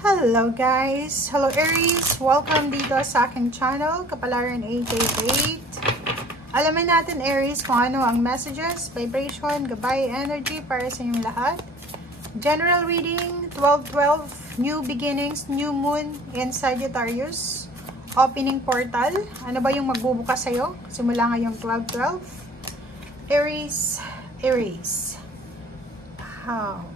Hello guys! Hello Aries! Welcome dito sa aking channel, Kapalaran 888. Alamin natin Aries kung ano ang messages, vibration, gabay, energy para sa inyong lahat. General reading, 12-12, new beginnings, new moon in Sagittarius. Opening portal, ano ba yung magbubukas sa'yo? Simula ngayong 12-12. Aries, Aries. How?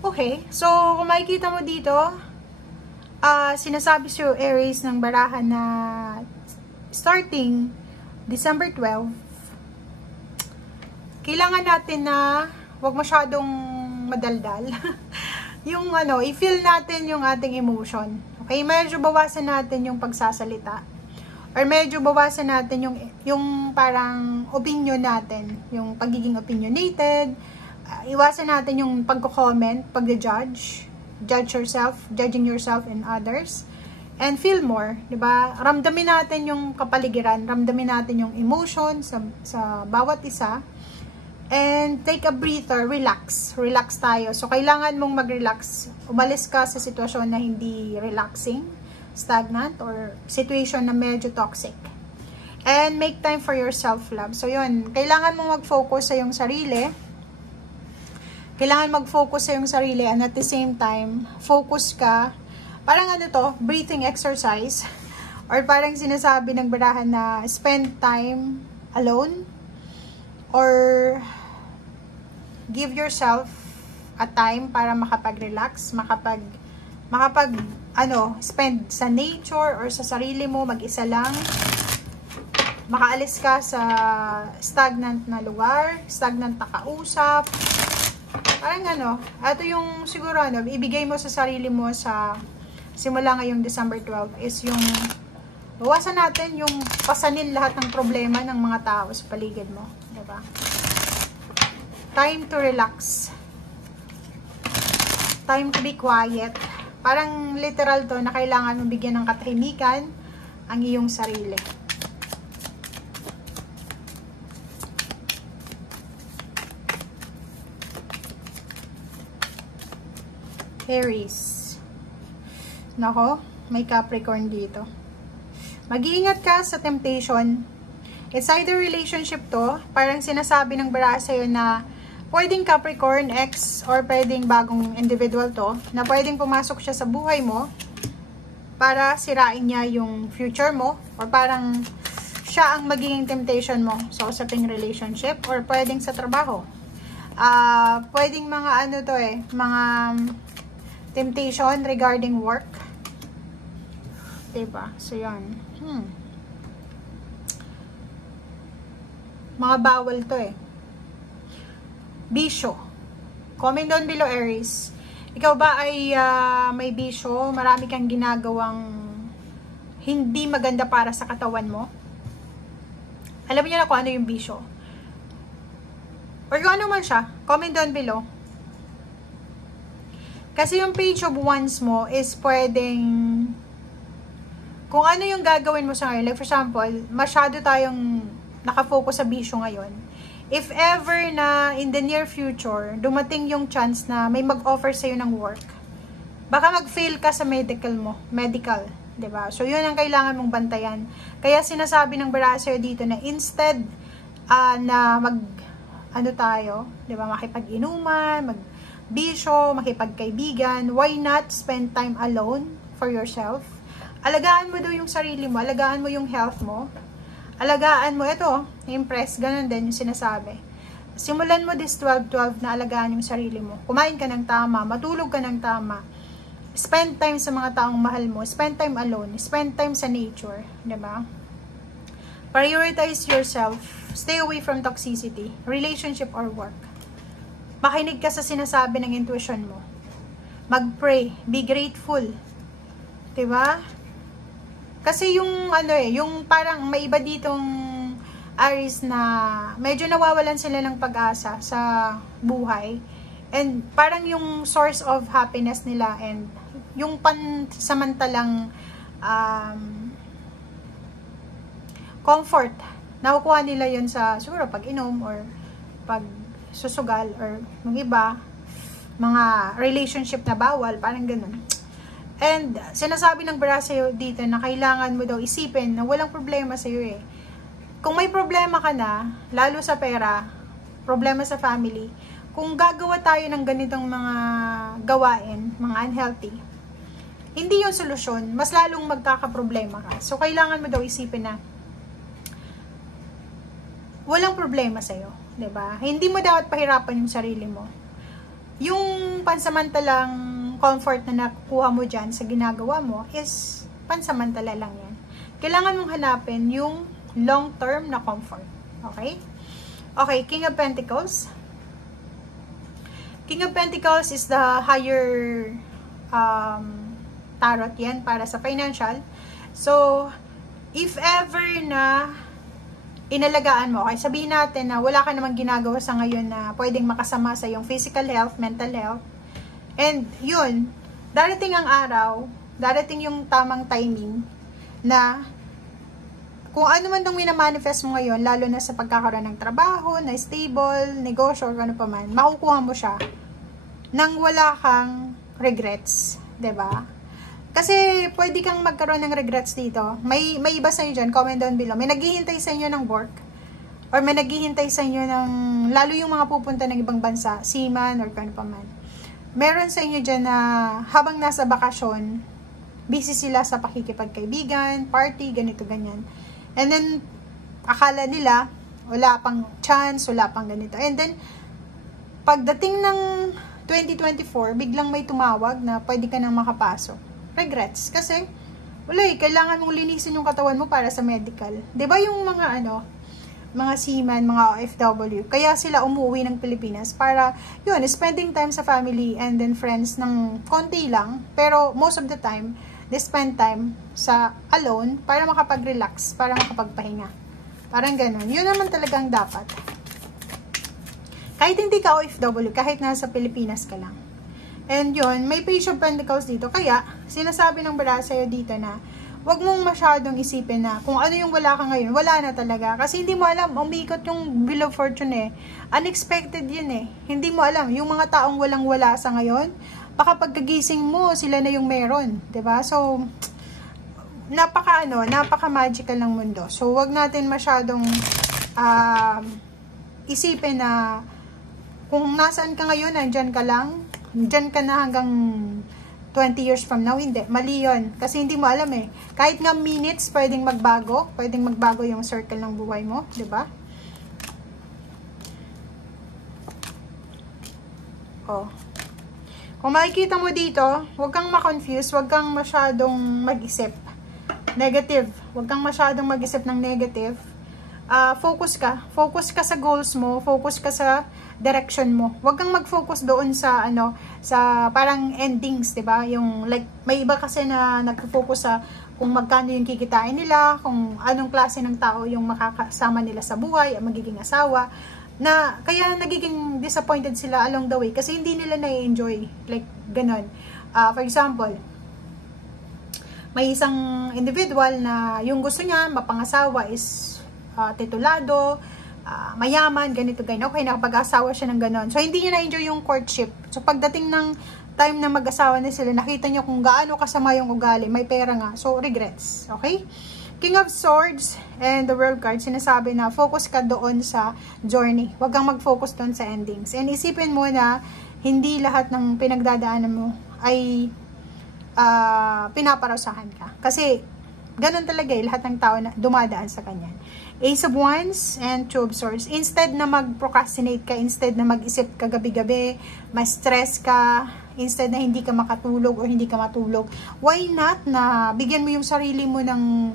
Okay, so kung makikita mo dito, sinasabi sa Aries ng barahan na starting December 12, kailangan natin na wag masyadong madaldal. Yung i-feel natin yung ating emotion. Okay, medyo bawasan natin yung pagsasalita. Or medyo bawasan natin yung parang opinion natin, yung pagiging opinionated. Iwasan natin yung pagko-comment, pag-judge yourself, judging yourself and others, and feel more, 'di ba? Ramdamin natin yung kapaligiran, ramdamin natin yung emotion sa bawat isa, and take a breather, relax tayo. So kailangan mong mag-relax, umalis ka sa sitwasyon na hindi relaxing, stagnant, or situation na medyo toxic, and make time for your self-love. So yun, kailangan mong mag-focus sa iyong sarili. Kailangan mag-focus sa iyong sarili, and at the same time, focus ka. Parang breathing exercise. Or parang sinasabi ng barahan na spend time alone. Or give yourself a time para makapag-relax, spend sa nature or sa sarili mo, mag-isa lang. Makaalis ka sa stagnant na lugar, stagnant na kausap. Parang ito yung siguro ibigay mo sa sarili mo sa simula ngayong December 12 is yung bawasan natin yung pasanin lahat ng problema ng mga tao sa paligid mo, diba? Time to relax. Time to be quiet. Parang literal to na kailangan mong bigyan ng katahimikan ang iyong sarili. Aries. Nako, may Capricorn dito. Mag-iingat ka sa temptation. It's either relationship to, parang sinasabi ng baraha sa'yo na pwedeng Capricorn, ex, or pwedeng bagong individual to, na pwedeng pumasok siya sa buhay mo para sirain niya yung future mo, or parang siya ang magiging temptation mo sa usaping relationship, or pwedeng sa trabaho. Pwedeng mga mga temptation regarding work. Diba? So, yan. Mga bawal to Bisyo. Comment down below, Aries. Ikaw ba ay may bisyo? Marami kang ginagawang hindi maganda para sa katawan mo? Alam niyo na kung ano yung bisyo? Or kung ano man siya, comment down below. Kasi yung page of wands mo is pwedeng kung ano yung gagawin mo sa ngayon. Like for example, masyado tayong nakafocus sa bisyo ngayon. If ever na in the near future, dumating yung chance na may mag-offer sa'yo ng work, baka mag-fail ka sa medical, 'di ba? So yun ang kailangan mong bantayan. Kaya sinasabi ng baraha sa'yo dito na instead na tayo, 'di ba, makipag-inuman, bisyo, makipagkaibigan, why not spend time alone for yourself? Alagaan mo daw yung sarili mo, alagaan mo yung health mo, alagaan mo, impress, ganun din yung sinasabi. Simulan mo this 12-12 na alagaan yung sarili mo. Kumain ka ng tama, matulog ka ng tama, spend time sa mga taong mahal mo, spend time alone, spend time sa nature, diba? Prioritize yourself, stay away from toxicity, relationship or work. Makinig ka sa sinasabi ng intuition mo. Mag-pray. Be grateful. Diba? Kasi yung yung parang may iba ditong Aries na medyo nawawalan sila ng pag-asa sa buhay. And parang yung source of happiness nila and yung pansamantalang comfort, nakukuha nila yun sa siguro pag-inom or pag susugal or ng iba, mga relationship na bawal, parang ganun. And sinasabi ng bara sa'yo dito na kailangan mo daw isipin na walang problema sa'yo eh. Kung may problema ka na, lalo sa pera, problema sa family, kung gagawa tayo ng ganitong mga gawain, mga unhealthy, hindi yung solusyon, mas lalong magkakaproblema ka. So, kailangan mo daw isipin na walang problema sa'yo, 'di ba? Hindi mo dapat pahirapan yung sarili mo. Yung pansamantalang comfort na nakukuha mo dyan sa ginagawa mo is pansamantala lang yan. Kailangan mong hanapin yung long-term na comfort. Okay? Okay, King of Pentacles. King of Pentacles is the higher tarot yan para sa financial. So, if ever na inalagaan mo, okay, sabihin natin na wala ka namang ginagawa sa ngayon na pwedeng makasama sa yung physical health, mental health, and yun, darating ang araw, darating yung tamang timing na kung ano man itong minamanifest mo ngayon, lalo na sa pagkakaroon ng trabaho, na stable, negosyo, or ano pa man, makukuha mo siya nang wala kang regrets, 'di ba? Kasi pwede kang magkaroon ng regrets dito. May iba sa inyo dyan, comment down below. May naghihintay sa inyo ng work, or may naghihintay sa inyo ng, lalo yung mga pupunta ng ibang bansa, seaman, or kano pa man. Meron sa inyo dyan na habang nasa bakasyon, busy sila sa pakikipagkaibigan, party, ganito, ganyan. And then, akala nila, wala pang chance, wala pang ganito. And then, pagdating ng 2024, biglang may tumawag na pwede ka nang makapasok. Regrets. Kasi, wala kailangan mong linisin yung katawan mo para sa medical. 'Di ba yung mga mga seaman, mga OFW, kaya sila umuwi ng Pilipinas para, yun, spending time sa family and then friends ng konti lang, pero most of the time, they spend time sa alone para makapag-relax, para makapagpahinga. Parang ganun. Yun naman talagang dapat. Kahit hindi ka OFW, kahit nasa Pilipinas ka lang. And yun, may Page of Pentacles dito. Kaya, sinasabi ng bara sa'yo dito na wag mong masyadong isipin na kung ano yung wala ka ngayon, wala na talaga. Kasi hindi mo alam, umiikot yung Wheel of Fortune eh. Unexpected yun eh. Hindi mo alam, yung mga taong walang-wala sa ngayon, baka pagkagising mo, sila na yung meron. 'Di ba? So, napaka-magical ng mundo. So, wag natin masyadong isipin na kung nasaan ka ngayon, nandyan ka lang, dyan ka na hanggang 20 years from now. Hindi, mali yun. Kasi hindi mo alam eh. Kahit nga minutes, pwedeng magbago yung circle ng buhay mo, di ba? Oh. Kung makikita mo dito, huwag kang ma-confuse, huwag kang masyadong mag-isip. Negative. Huwag kang masyadong mag-isip ng negative. Focus ka sa goals mo, focus ka sa direction mo. Huwag kang mag-focus doon sa sa parang endings, 'di ba? Yung like may iba kasi na nagfo-focus sa kung magkano yung kikitain nila, kung anong klase ng tao yung makakasama nila sa buhay, ang magiging asawa, na kaya nagiging disappointed sila along the way kasi hindi nila na-enjoy, like ganon. For example, may isang individual na yung gusto niya mapangasawa is titulado, mayaman, ganito, ganyan. Okay, nakapag-asawa siya ng ganon. So, hindi niya na-enjoy yung courtship. So, pagdating ng time na mag-asawa na sila, nakita niya kung gaano kasama yung ugali, may pera nga. So, regrets. Okay? King of Swords and the World card, sinasabi na focus ka doon sa journey. Huwag kang mag-focus doon sa endings. And isipin mo na hindi lahat ng pinagdadaanan mo ay pinaparusahan ka. Kasi, ganun talaga lahat ng tao na dumadaan sa kanyan. Ace of Wands and Two of Swords. Instead na mag-procrastinate ka, instead na mag-isip ka gabi-gabi, ma-stress ka, instead na hindi ka makatulog o hindi ka matulog, why not na bigyan mo yung sarili mo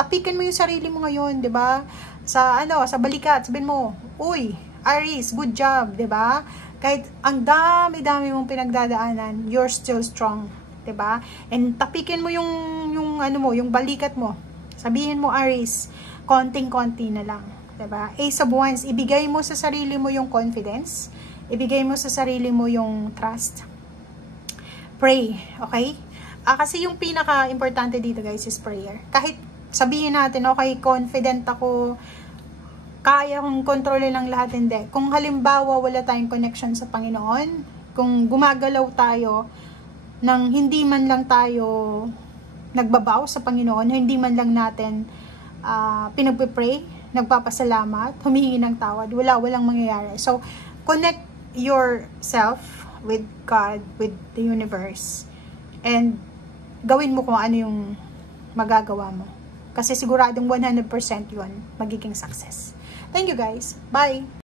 tapikan mo yung sarili mo ngayon, 'di ba? Sa balikat, sabihin mo, "Uy, Aries, good job," 'di ba? Kahit ang dami-dami mong pinagdadaanan, you're still strong, 'di ba? And tapikin mo yung balikat mo. Sabihin mo, Aries, konting-konti na lang, 'di ba? Ace of Wands, ibigay mo sa sarili mo yung confidence, ibigay mo sa sarili mo yung trust. Pray, okay? Kasi yung pinaka-importante dito, guys, is prayer. Kahit sabihin natin, okay, confident ako, kaya kong kontrolin ang lahat, hindi. Kung halimbawa wala tayong connection sa Panginoon, kung gumagalaw tayo nang hindi man lang tayo nagbabaw sa Panginoon, hindi man lang natin pinagpipray, nagpapasalamat, humihingi ng tawad, walang mangyayari. So, connect yourself with God, with the universe, and gawin mo kung ano yung magagawa mo. Kasi siguradong 100% yun magiging success. Thank you guys. Bye!